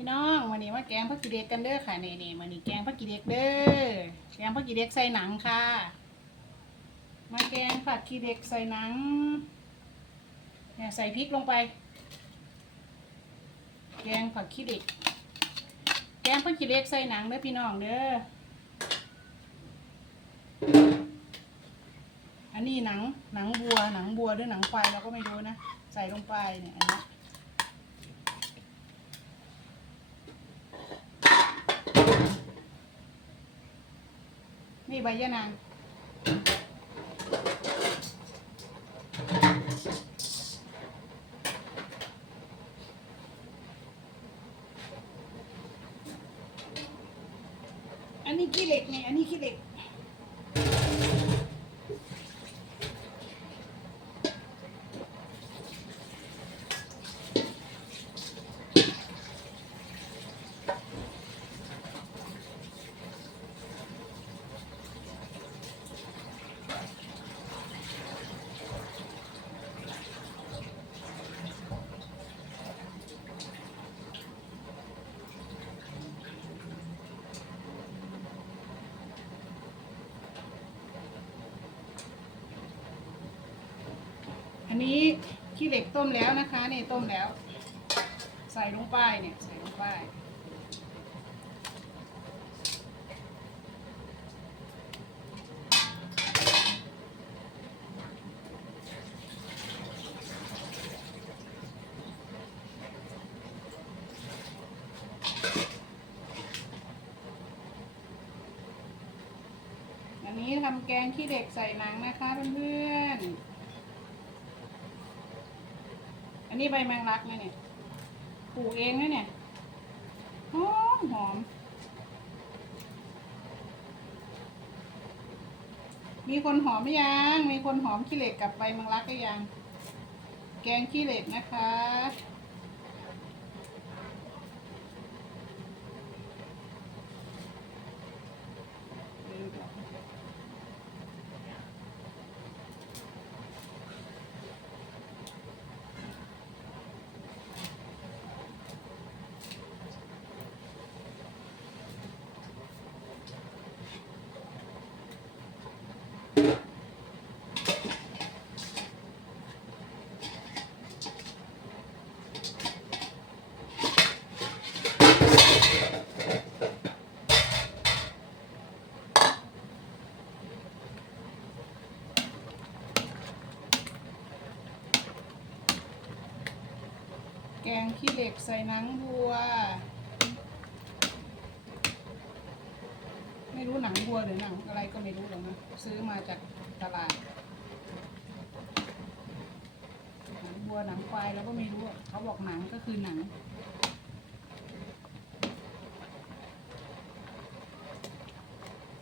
พี่น้องวันนี้มาแกงผักกีเด็กกันเด้อค่ะนี่นี่วันนี้แกงผักกีเด็กเด้อแกงผักกีเด็กใส่หนังค่ะ มาแกงผักกีเด็กใส่หนังเนี่ยใส่พริกลงไป แกงผักขี้เด็ก แกงผักกีเด็กใส่หนังเด้อพี่น้องเด้ออันนี้หนังหนังวัวหนังวัวหรือหนังควายเราก็ไม่รู้นะ ใส่ลงไปเนี่ยอันนี้ นี่ใบยะนางอันนี้ขี้เหล็กนี่อันนี้ขี้เหล็ก อันนี้ขี้เหล็กต้มแล้วนะคะนี่ต้มแล้ว ใส่ลงไปเนี่ยใส่ลงไปอันนี้ทำแกงขี้เด็กใส่หนังนะคะเพื่อนๆ อั นนี้ใบแมงลักนะเนี่ยปลูกเองนะเนี่ยหอมหอม มีคนหอมหรือยัง มีคนหอมขี้เหล็กกับใบแมงลักหรือยัง แกงขี้เหล็กนะคะ แกงขี้เหล็กใส่นังวัว ไม่ รู้หนังวัวหรือหนังอะไรก็ไม่รู้หรอกนะซื้อมาจากตลาดหนังวัวหนังควายเราก็ไม่รู้เขาบอกหนังก็คือหนัง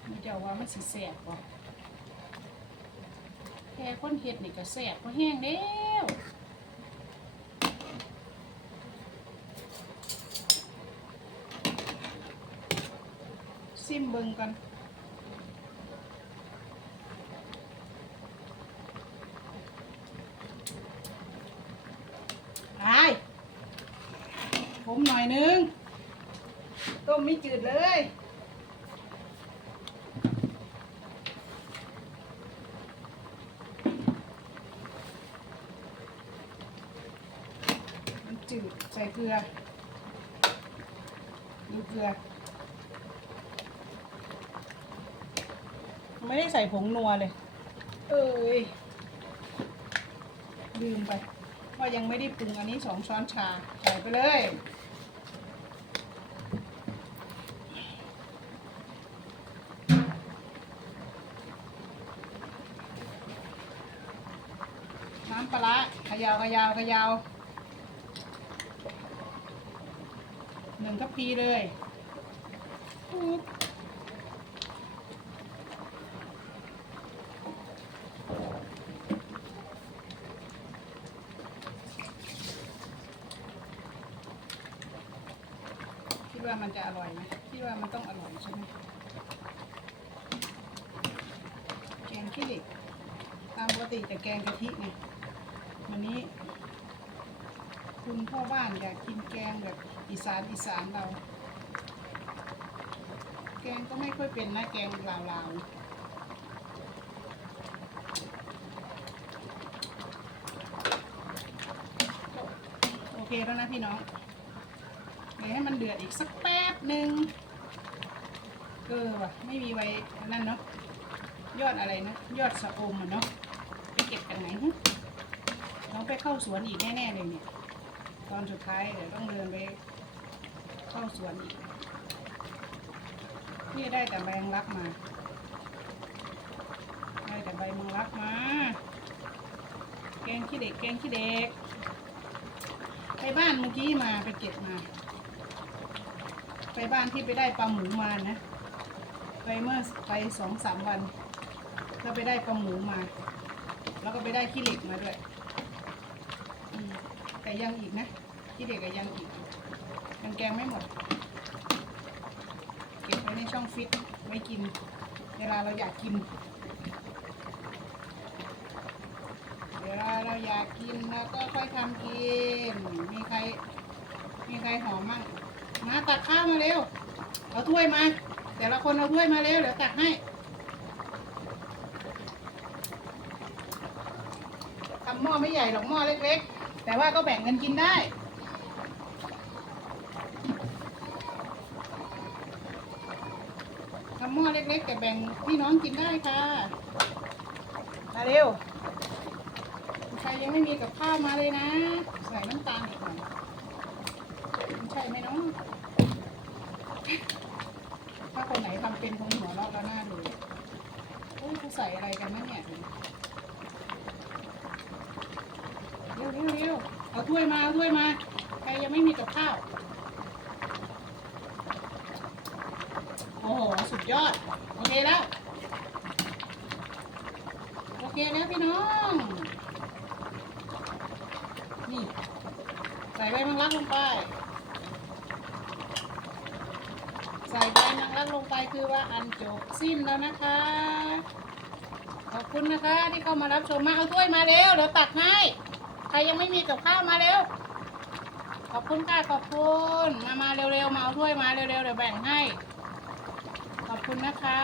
มันจะว่ามันสิแสบบ่แค่คนเห็ดนี่ก็แสบก็แห้งแล้ว ซิมเบิงกันไอ้ผมหน่อยนึง ต้มไม่จืดเลยจืดใส่เกลือดูเกลือ ไม่ได้ใส่ผงนัวเลย เอ้ยลืมไปว่ายังไม่ได้ปรุงอันนี้สองช้อนชาใส่ไปเลยน้ำปลาร้าเขยาวขยาวขยาวหนึ่งทัพพีเลยปุ๊บคิด ว่ามันจะอร่อยไหมคิดว่ามันต้องอร่อยใช่ไหมแกงขี้เหล็กตามปกติจะแกงกะทิไงวันนี้ คุณพ่อบ้านอยากกินแกงแบบอีสานอีสานเรา แกงก็ไม่ค่อยเป็นนะแกงลาวๆโอเคแล้วนะพี่น้อง เดี๋ยวให้มันเดือดอีกสักแป๊บหนึ่งเออว่ะไม่มีไว้นั่นเนาะยอดอะไรนะ ยอดสะอมอะเนาะไปเก็บกันไหนหึเราไปเข้าสวนอีกแน่ๆเลยเนี่ย ตอนสุดท้ายเดี๋ยวต้องเดินไปเข้าสวนอีกนี่ได้แต่ใบมังลักมา ได้แต่ใบมังลักมา แกงขี้เด็กแกงขี้เด็ก ไปบ้านเมื่อกี้มาไปเก็บมา ไปบ้านที่ไปได้ปลาหมูมานะ ไปเมื่อไปสองสามวัน ก็ไปได้ปลาหมูมา แล้วก็ไปได้ขี้เหล็กมาด้วยแต่ยังอีกนะขี้เหล็กก็ยังอีกยังแกงไม่หมด เก็บไว้ในช่องฟิตไว้กิน เวลาเราอยากกินเวลาเราอยากกินเราก็ค่อยทำกิน มีใคร มีใครหอมมั่ง มาตักข้าวมาเร็ว เอาถ้วยมา แต่ละคนเอาถ้วยมาเร็วเดี๋ยวตักให้ทำหม้อไม่ใหญ่หรอกหม้อเล็ก ๆ แต่ว่าก็แบ่งกันกินได้ทำหม้อเล็กๆแต่แบ่งพี่น้องกินได้ค่ะ มาเร็วใครยังไม่มีกับข้าวมาเลยนะ ใส่น้ำตาลอีกหน่อยใช่ไหมน้อง ถ้าคนไหนทำเป็นคงหัวเราะแล้วหน้าดูโอ้ยเขาใส่อะไรกันนะเนี่ยเร็วเร็วเร็วเอาถ้วยมาเอาถ้วยมา ใครยังไม่มีกับข้าว โอ้โห สุดยอด โอเคแล้ว โอเคแล้วพี่น้อง นี่ ใส่ใบมังลักลงไป ใส่ใบมังลักลงไปคือว่าอันจบสิ้นแล้วนะคะ ขอบคุณนะคะที่เข้ามารับชมมาเอาถ้วยมาเร็วเดี๋ยวตักให้ใครยังไม่มีกับข้าวมาเร็ว ขอบคุณค่ะขอบคุณมามาเร็วๆมาเอาถ้วยมาเร็วๆเดี๋ยวแบ่งให้ ขอบคุณนะคะ